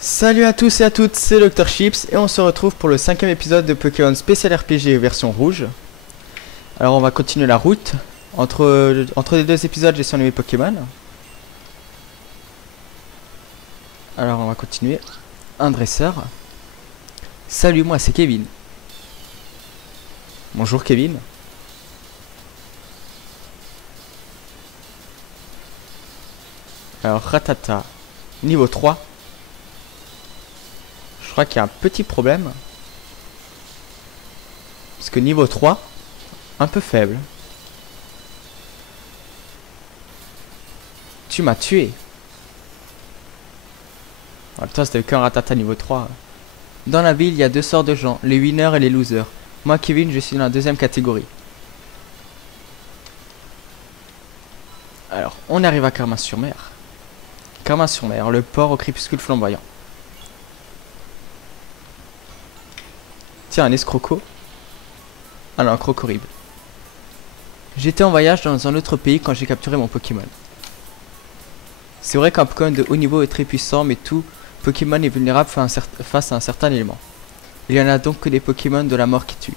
Salut à tous et à toutes, c'est Dr Chips et on se retrouve pour le 5ème épisode de Pokémon Spécial RPG version rouge. Alors on va continuer la route. Entre les deux épisodes j'ai soigné mes Pokémon. Alors on va continuer. Un dresseur. Salut, moi c'est Kevin. Bonjour Kevin. Alors Ratata, niveau 3. Je crois qu'il y a un petit problème. Parce que niveau 3, un peu faible. Tu m'as tué. Oh, putain, c'était qu'un Ratata niveau 3. Dans la ville, il y a deux sortes de gens, les winners et les losers. Moi, Kevin, je suis dans la deuxième catégorie. Alors, on arrive à Carmin-sur-Mer. Carmin-sur-Mer, le port au crépuscule flamboyant. Tiens, un escroco. Ah non, un croc horrible. J'étais en voyage dans un autre pays quand j'ai capturé mon Pokémon. C'est vrai qu'un Pokémon de haut niveau est très puissant, mais tout Pokémon est vulnérable face à un certain élément. Il y en a donc que des Pokémon de la mort qui tuent.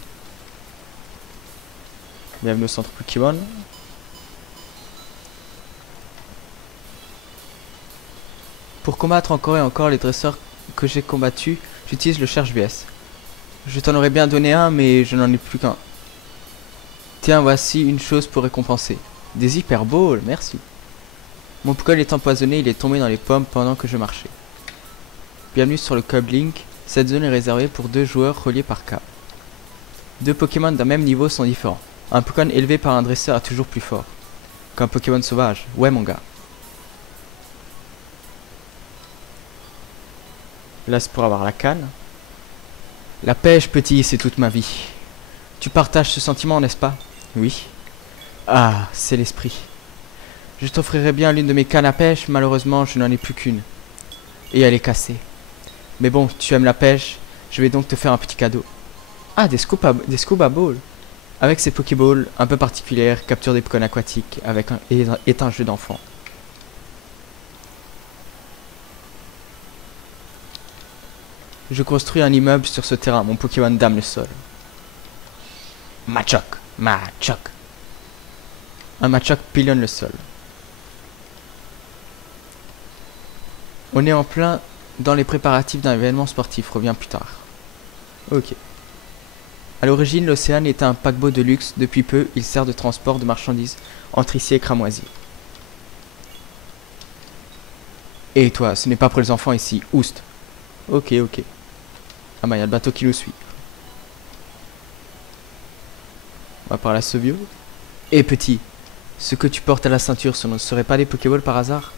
Bienvenue au centre Pokémon. Pour combattre encore et encore les dresseurs que j'ai combattus, j'utilise le Cherche VS. Je t'en aurais bien donné un, mais je n'en ai plus qu'un. Tiens, voici une chose pour récompenser. Des Hyper Balls, merci. Mon Pokémon est empoisonné, il est tombé dans les pommes pendant que je marchais. Bienvenue sur le Club Link. Cette zone est réservée pour 2 joueurs reliés par câble. 2 Pokémon d'un même niveau sont différents. Un Pokémon élevé par un dresseur est toujours plus fort qu'un Pokémon sauvage. Ouais mon gars. Là c'est pour avoir la canne. La pêche petit, c'est toute ma vie. Tu partages ce sentiment, n'est-ce pas? Oui. Ah, c'est l'esprit. Je t'offrirais bien l'une de mes cannes à pêche, malheureusement je n'en ai plus qu'une. Et elle est cassée. Mais bon, tu aimes la pêche, je vais donc te faire un petit cadeau. Ah, des scuba balls. Avec ces Pokéballs un peu particulières, capture des Pokémon aquatiques est un jeu d'enfant. Je construis un immeuble sur ce terrain, mon Pokémon dame le sol. Machoc. Un Machoc pilonne le sol. On est en plein dans les préparatifs d'un événement sportif, reviens plus tard. Ok. A l'origine, l'Océane était un paquebot de luxe. Depuis peu, il sert de transport de marchandises entre ici et Cramoisi. Et toi, ce n'est pas pour les enfants ici, oust. Ok. Ah bah, il y a le bateau qui nous suit. On va parler à ce vieux. Et petit, ce que tu portes à la ceinture, ce ne serait pas des Pokéballs par hasard?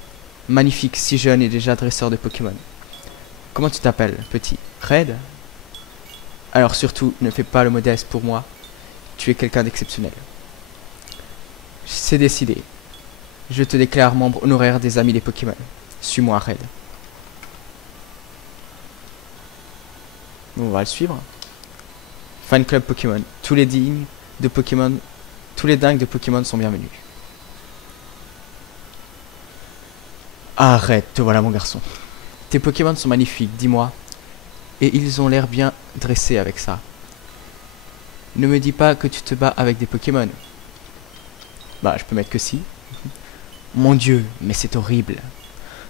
Magnifique, si jeune et déjà dresseur de Pokémon. Comment tu t'appelles, petit? Red? Alors surtout, ne fais pas le modeste pour moi. Tu es quelqu'un d'exceptionnel. C'est décidé. Je te déclare membre honoraire des Amis des Pokémon. Suis-moi, Red. Bon, on va le suivre. Fan Club Pokémon. Tous les dingues de Pokémon sont bienvenus. Arrête, te voilà mon garçon. Tes Pokémon sont magnifiques, dis-moi. Et ils ont l'air bien dressés avec ça. Ne me dis pas que tu te bats avec des Pokémon. Bah, je peux mettre que si. Mon Dieu, mais c'est horrible.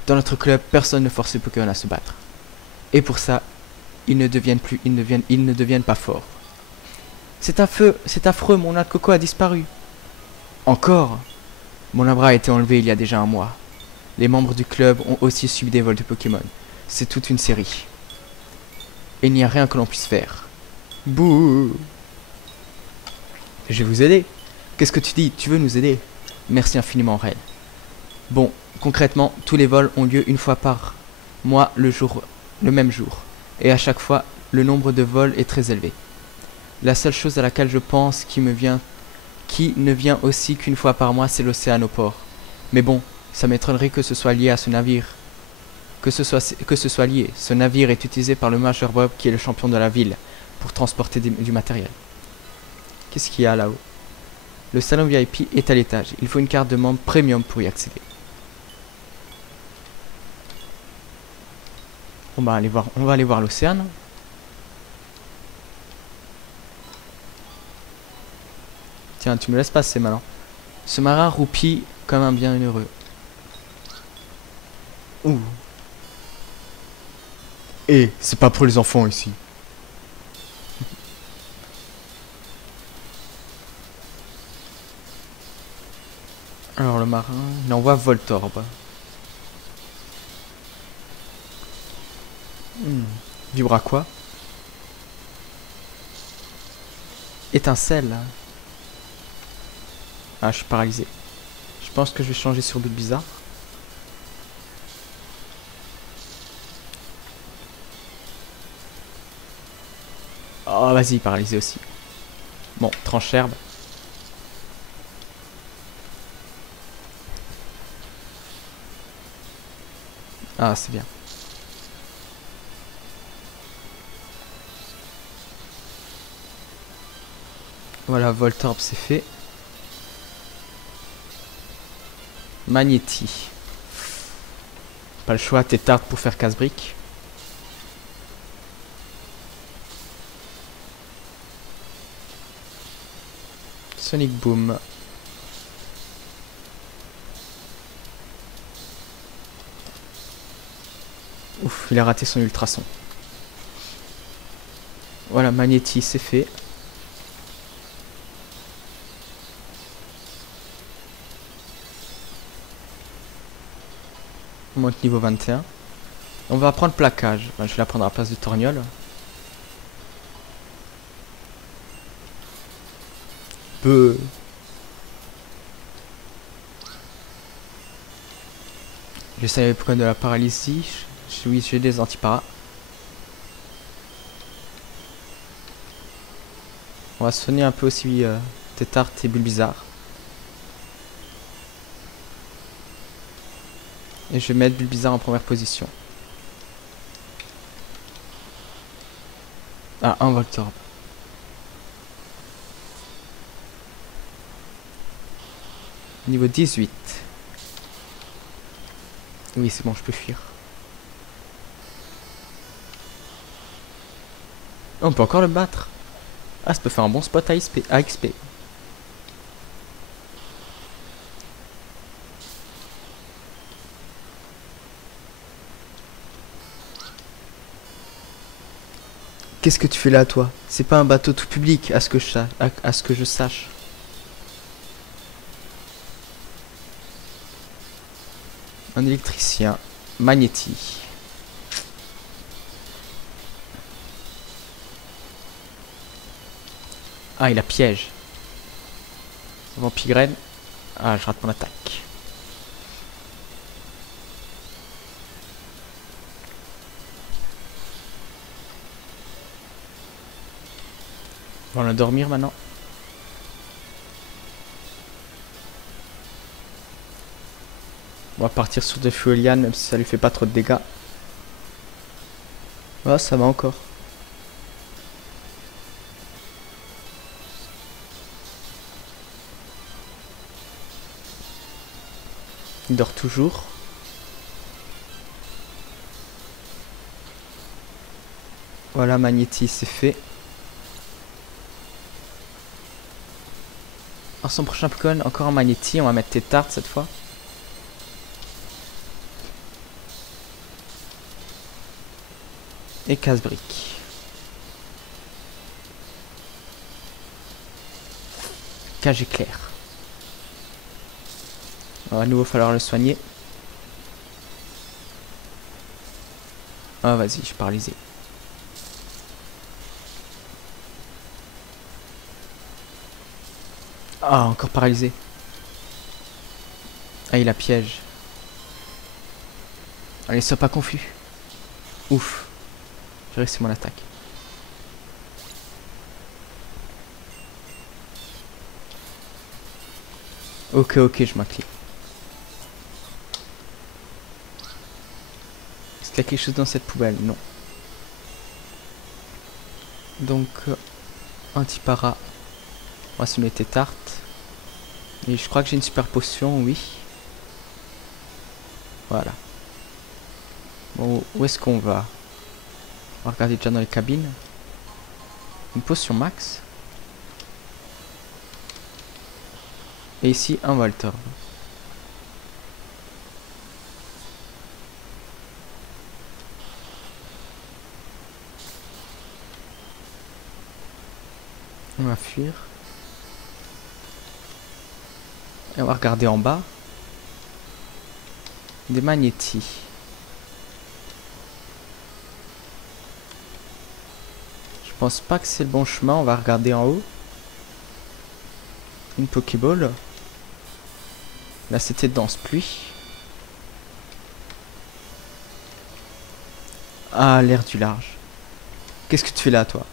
Dans notre club, personne ne force les Pokémon à se battre. Et pour ça, ils ne deviennent pas forts. C'est affreux, mon noix de coco a disparu. Encore? Mon abra a été enlevé il y a déjà un mois. Les membres du club ont aussi subi des vols de Pokémon. C'est toute une série. Et il n'y a rien que l'on puisse faire. Bouh! Je vais vous aider. Qu'est-ce que tu dis? Tu veux nous aider? Merci infiniment, Red. Bon, concrètement, tous les vols ont lieu une fois par mois le même jour. Et à chaque fois, le nombre de vols est très élevé. La seule chose à laquelle je pense qui ne vient aussi qu'une fois par mois, c'est l'océanoport. Mais bon, ça m'étonnerait que ce soit lié à ce navire. Que ce soit lié. Ce navire est utilisé par le Major Bob qui est le champion de la ville pour transporter du matériel. Qu'est-ce qu'il y a là-haut? Le salon VIP est à l'étage. Il faut une carte de membre premium pour y accéder. Bon bah on va aller voir l'océan. Tiens, tu me laisses passer maintenant. Ce marin roupit comme un bienheureux. Ouh. Et c'est pas pour les enfants ici. Alors le marin, il envoie Voltorb. Vibra quoi? Étincelle. Ah, je suis paralysé. Je pense que je vais changer sur Bulbizarre. Oh, vas-y, paralysé aussi. Bon, tranche herbe. Ah, c'est bien. Voilà, Voltorb, c'est fait. Magnéti. Pas le choix, Tétard pour faire casse-brique. Sonic Boom. Ouf, il a raté son ultrason. Voilà, Magnéti, c'est fait. On monte niveau 21. On va prendre plaquage. Ben, je vais la prendre à la place de Torgnole. Peu. J'essaie pourquoi de la paralysie. Oui, j'ai des antiparas. On va soigner un peu aussi Tétart et Bulbizarre. Et je vais mettre Bulbizarre en première position. Ah, un Voltorb. Niveau 18. Oui, c'est bon, je peux fuir. Oh, on peut encore le battre. Ah, ça peut faire un bon spot à XP. Qu'est-ce que tu fais là, toi? C'est pas un bateau tout public, à ce que je sache. Un électricien. Magnéti. Ah, il a piège. Vampigraine. Ah, je rate mon attaque. On va dormir maintenant. On va partir sur des Fuelian, même si ça lui fait pas trop de dégâts. Ah, ça va encore. Il dort toujours. Voilà, Magnéti, c'est fait. Alors son prochain Pokémon, encore un Magnéti. On va mettre Tétart cette fois. Et casse-brique. Cage éclair. Il va à nouveau falloir le soigner. Ah, vas-y, je suis paralysé. Ah, encore paralysé. Ah, il a piège. Allez, sois pas confus. Ouf. J'ai réussi mon attaque. Ok, je m'incline. Est-ce qu'il y a quelque chose dans cette poubelle? Non. Donc, antipara. On va se mettre Tétart. Et je crois que j'ai une super potion, oui. Voilà. Bon, où est-ce qu'on va? On va regarder déjà dans les cabines. Une potion max. Et ici, un Voltorb. On va fuir. Et on va regarder en bas. Des magnétis. Je pense pas que c'est le bon chemin. On va regarder en haut. Une Pokéball. Là c'était dense pluie. Ah, l'air du large. Qu'est-ce que tu fais là, toi?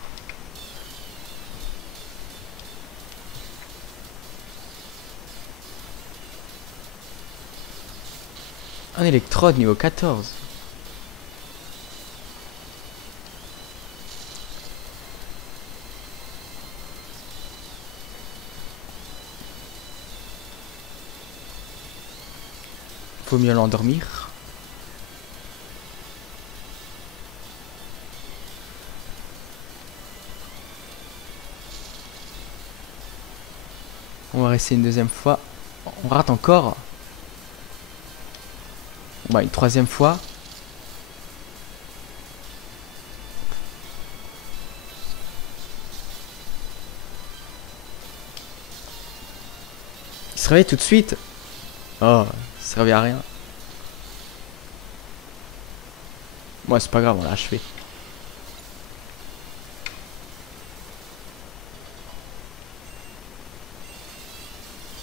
Un électrode niveau 14. Faut mieux l'endormir. On va essayer une deuxième fois. On rate encore. Bah, une troisième fois. Il se réveille tout de suite. Oh, ça servait à rien. Moi, c'est pas grave, on l'a achevé.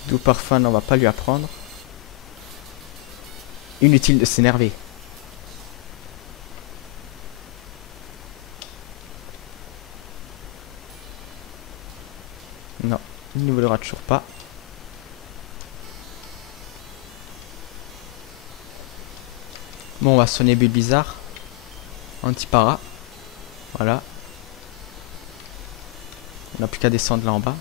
Doux parfum, on va pas lui apprendre. Inutile de s'énerver. Non, il ne voudra toujours pas. Bon, on va sonner Bulbizarre. Anti-para. Voilà. On n'a plus qu'à descendre là en bas.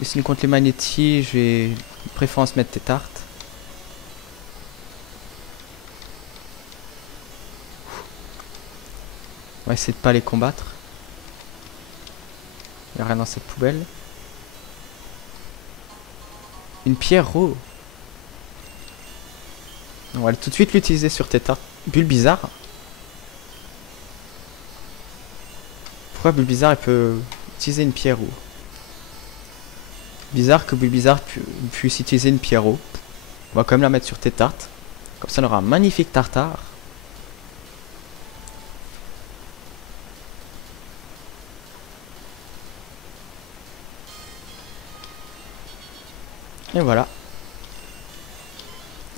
Et sinon contre les magnétis, je vais préférence mettre tes tartes. On va essayer de pas les combattre. Il n'y a rien dans cette poubelle. Une pierre roue. On va tout de suite l'utiliser sur tes tartes. Bulbizarre. Pourquoi Bulbizarre il peut utiliser une pierre roue? Bizarre que Bulbizarre puisse utiliser une pierre roue. On va quand même la mettre sur tes tartes. Comme ça on aura un magnifique tartare. Et voilà.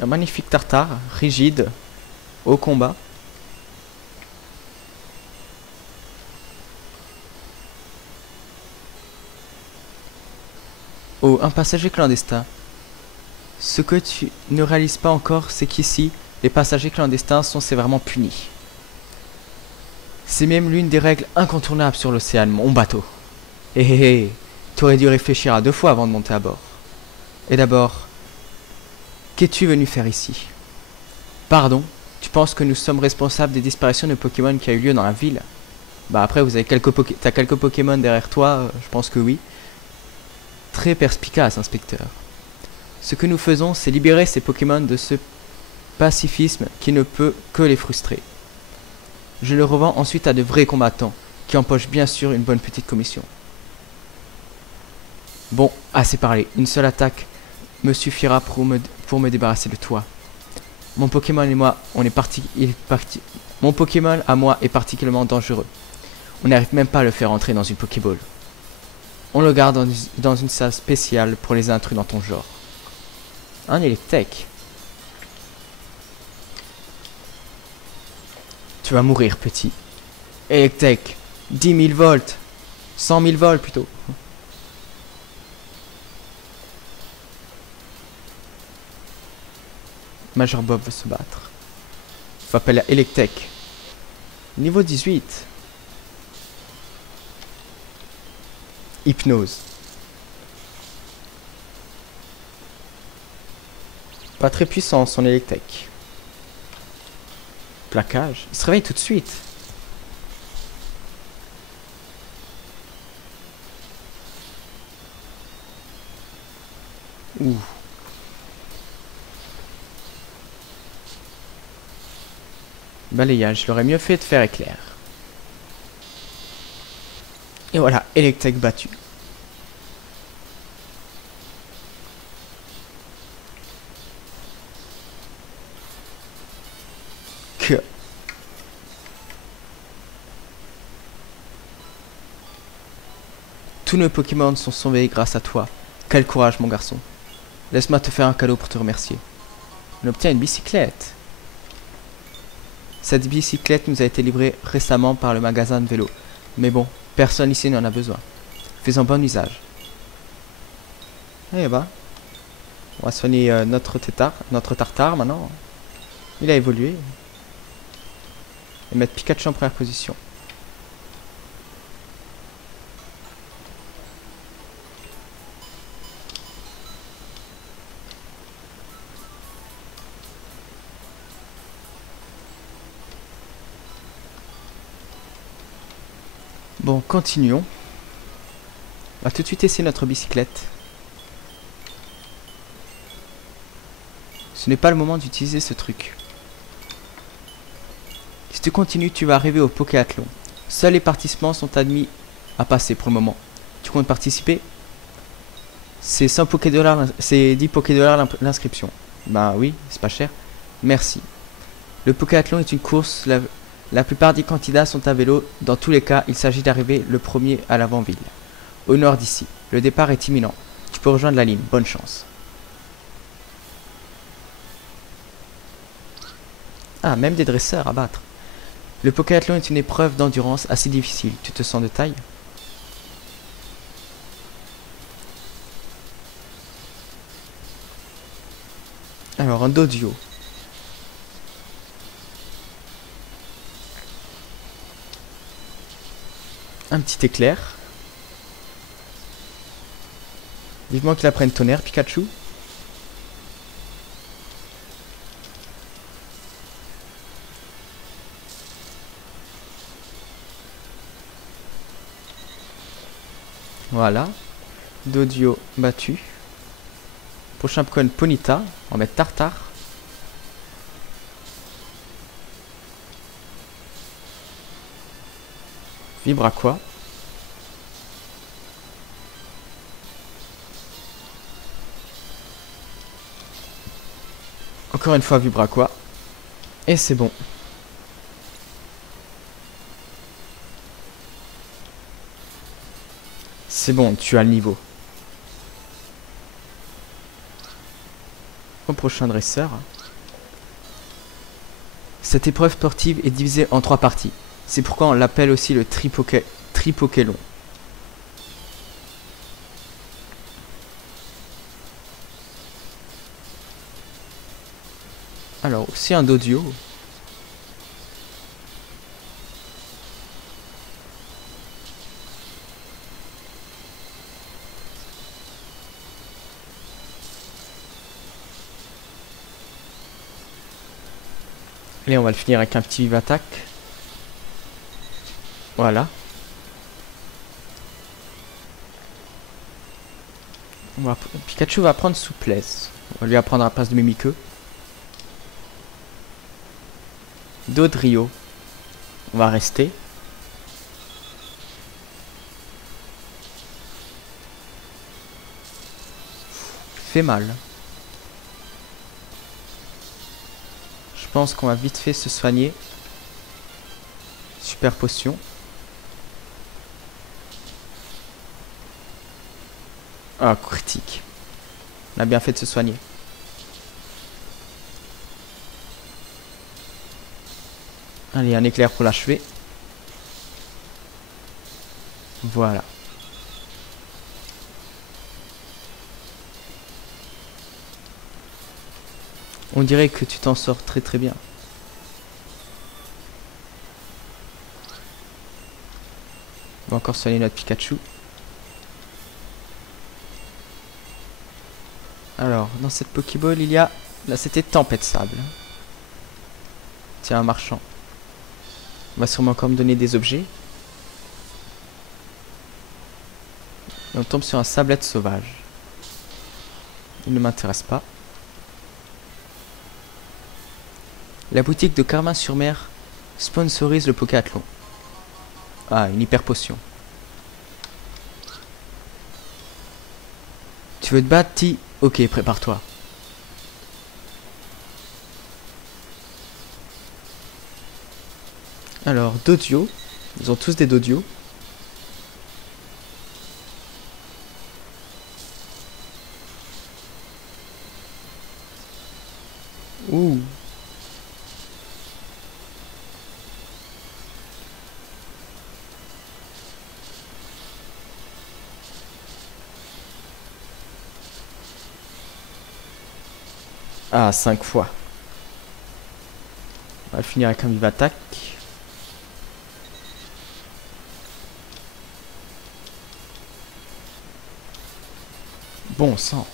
Un magnifique tartare, rigide, au combat. Oh, un passager clandestin. Ce que tu ne réalises pas encore, c'est qu'ici, les passagers clandestins sont sévèrement punis. C'est même l'une des règles incontournables sur l'océan, mon bateau. Hé hé hé, tu aurais dû réfléchir à 2 fois avant de monter à bord. Et d'abord, qu'es-tu venu faire ici? Pardon, tu penses que nous sommes responsables des disparitions de Pokémon qui a eu lieu dans la ville? Bah après, vous avez t'as quelques Pokémon derrière toi, je pense que oui. Très perspicace, inspecteur. Ce que nous faisons, c'est libérer ces Pokémon de ce pacifisme qui ne peut que les frustrer. Je le revends ensuite à de vrais combattants, qui empochent bien sûr une bonne petite commission. Bon, assez parlé. Une seule attaque me suffira pour me débarrasser de toi. Mon Pokémon et moi, Mon Pokémon à moi est particulièrement dangereux. On n'arrive même pas à le faire entrer dans une Pokéball. On le garde dans une salle spéciale pour les intrus dans ton genre. Un Electek. Tu vas mourir, petit. Electek. 10 000 volts. 100 000 volts plutôt. Major Bob veut se battre. Faut appeler à Electek. Niveau 18. Hypnose. Pas très puissant son Electek. Plaquage. Il se réveille tout de suite. Ouh. Balayage, j'aurais mieux fait de faire éclair. Et voilà, Electek battu. Que... Tous nos Pokémon sont sauvés grâce à toi. Quel courage, mon garçon. Laisse-moi te faire un cadeau pour te remercier. On obtient une bicyclette. Cette bicyclette nous a été livrée récemment par le magasin de vélo. Mais bon, personne ici n'en a besoin. Fais-en bon usage. Eh bah, on va soigner notre tartare maintenant. Il a évolué. Et mettre Pikachu en première position. Bon, continuons. On va tout de suite essayer notre bicyclette. Ce n'est pas le moment d'utiliser ce truc. Si tu continues, tu vas arriver au Pokéathlon. Seuls les participants sont admis à passer pour le moment. Tu comptes participer? C'est 100 Pokédollars, c'est 10 Pokédollars l'inscription. Bah oui, c'est pas cher. Merci. Le Pokéathlon est une course. La plupart des candidats sont à vélo. Dans tous les cas, il s'agit d'arriver le premier à l'avant-ville. Au nord d'ici. Le départ est imminent. Tu peux rejoindre la ligne. Bonne chance. Ah, même des dresseurs à battre. Le Pokéathlon est une épreuve d'endurance assez difficile. Tu te sens de taille? Alors, un Dodio. Un petit éclair. Vivement qu'il apprenne tonnerre, Pikachu. Voilà. Dodio battu. Prochain Pokémon Ponyta. On va mettre Tartare. Vibraqua. Encore une fois Vibraqua. Et c'est bon. C'est bon, tu as le niveau. Au prochain dresseur. Cette épreuve sportive est divisée en 3 parties. C'est pourquoi on l'appelle aussi le Tripokélon. Alors, aussi un Dodio. Et on va le finir avec un petit Vivattaque. Voilà. Pikachu va prendre souplesse. On va lui apprendre à la place de Mimiqueux. Dodrio. On va rester. Fait mal. Je pense qu'on va vite fait se soigner. Super potion. Ah, critique. On a bien fait de se soigner. Allez, un éclair pour l'achever. Voilà. On dirait que tu t'en sors très très bien. On va encore soigner notre Pikachu. Alors, dans cette Pokéball, il y a... Là, c'était Tempête Sable. Tiens, un marchand. On va sûrement encore me donner des objets. Et on tombe sur un sablette sauvage. Il ne m'intéresse pas. La boutique de Carmin-sur-Mer sponsorise le Pokéathlon. Ah, une hyper potion. Tu veux te battre, Ti? Ok, prépare-toi. Alors, Dodio. Ils ont tous des Dodio. Ouh. Ah, 5 fois. On va finir avec un vive attaque. Bon sang.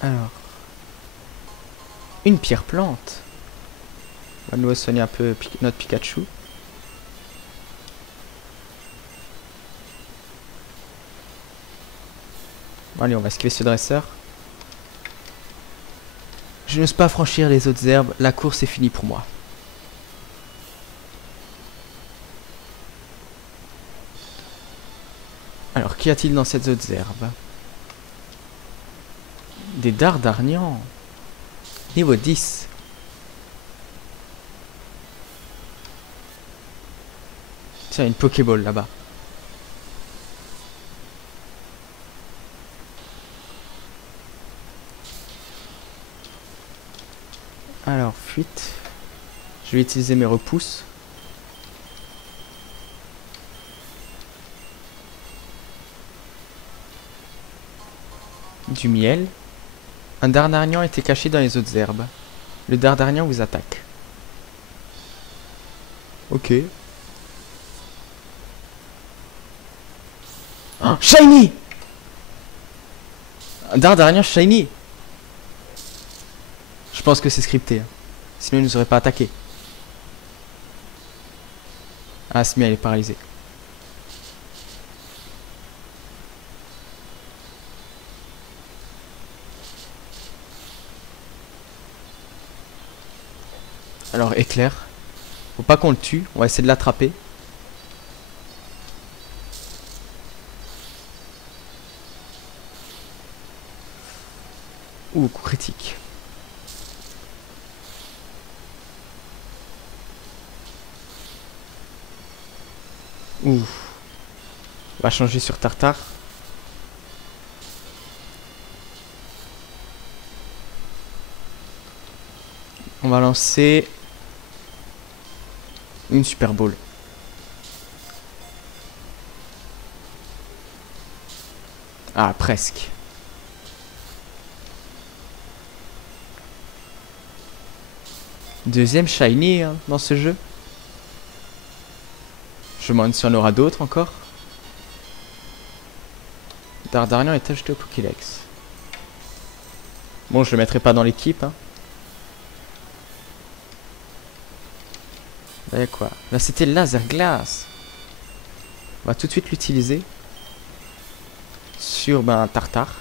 Alors. Une pierre plante. On va nous soigner un peu notre Pikachu. Allez, on va esquiver ce dresseur. Je n'ose pas franchir les autres herbes, la course est finie pour moi. Alors, qu'y a-t-il dans ces autres herbes? Des dards d'Arnian. Niveau 10. Tiens, une Pokéball là-bas. Alors, fuite. Je vais utiliser mes repousses. Du miel. Un Dardarnian était caché dans les autres herbes. Le Dardarnian vous attaque. Ok. Oh, Shiny! Un Dardarnian Shiny! Je pense que c'est scripté. Sinon, il ne nous aurait pas attaqué. Ah, Smee, elle est paralysée. Alors, éclair. Faut pas qu'on le tue. On va essayer de l'attraper. Ouh, coup critique. Ouh. On va changer sur Tartare. On va lancer une Super Ball. Ah, presque. Deuxième Shiny hein, dans ce jeu. Je me demande si on aura d'autres encore. Dardarnian est ajouté au Pokédex. Bon, je le mettrai pas dans l'équipe. Hein. Là, y a quoi? Là, c'était le laser glace. On va tout de suite l'utiliser. Sur un Tartare.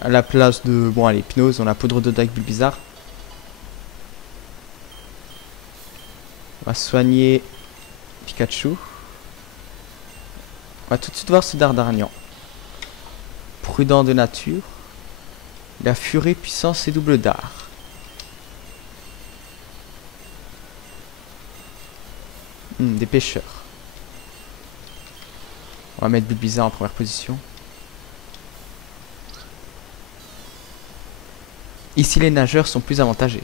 À la place de... Bon, allez, Hypnose, on a poudre d'eau avec Bulbizarre. On va soigner Pikachu. On va tout de suite voir ce Dardarnian. Prudent de nature. La furie, puissance et double dard. Des pêcheurs. On va mettre Bulbizarre en première position. Ici, les nageurs sont plus avantagés.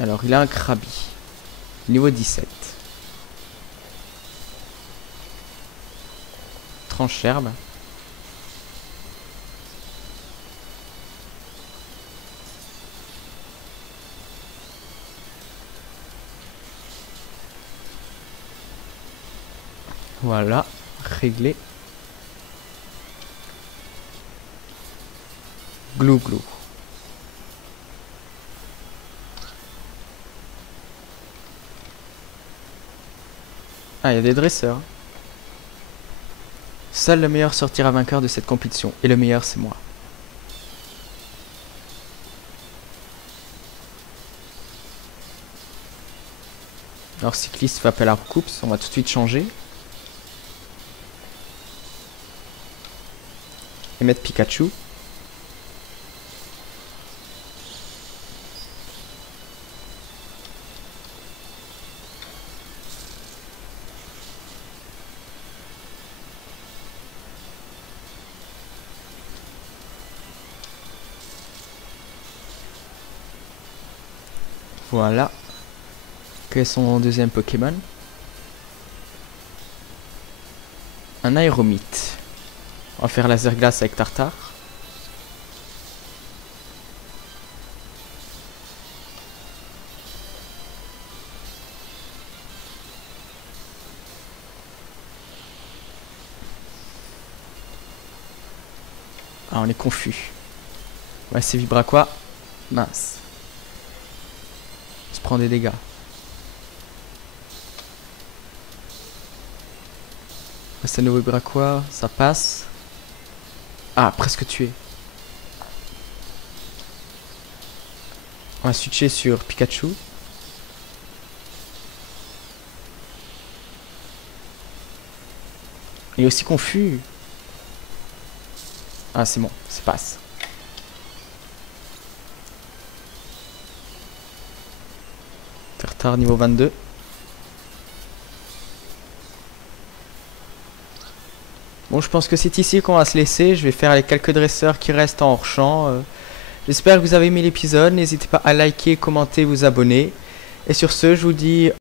Alors, il a un Krabi. Niveau 17. Tranche herbe. Voilà, réglé. Glou glou. Ah, il y a des dresseurs. Seul le meilleur sortira vainqueur de cette compétition. Et le meilleur, c'est moi. Alors, cycliste fait appel à Coups. On va tout de suite changer. Et mettre Pikachu. Voilà. Quel est son deuxième Pokémon? Un Aéromite. On va faire laser glace avec Tartare. Ah, on est confus. Ouais, c'est Vibraqua. Mince. On se prend des dégâts. C'est nouveau Vibraqua, ça passe. Ah, presque tué. On va switcher sur Pikachu. Il est aussi confus. Ah, c'est bon, ça passe. Tartare niveau 22. Bon, je pense que c'est ici qu'on va se laisser. Je vais faire les quelques dresseurs qui restent en hors-champ. J'espère que vous avez aimé l'épisode. N'hésitez pas à liker, commenter, vous abonner. Et sur ce, je vous dis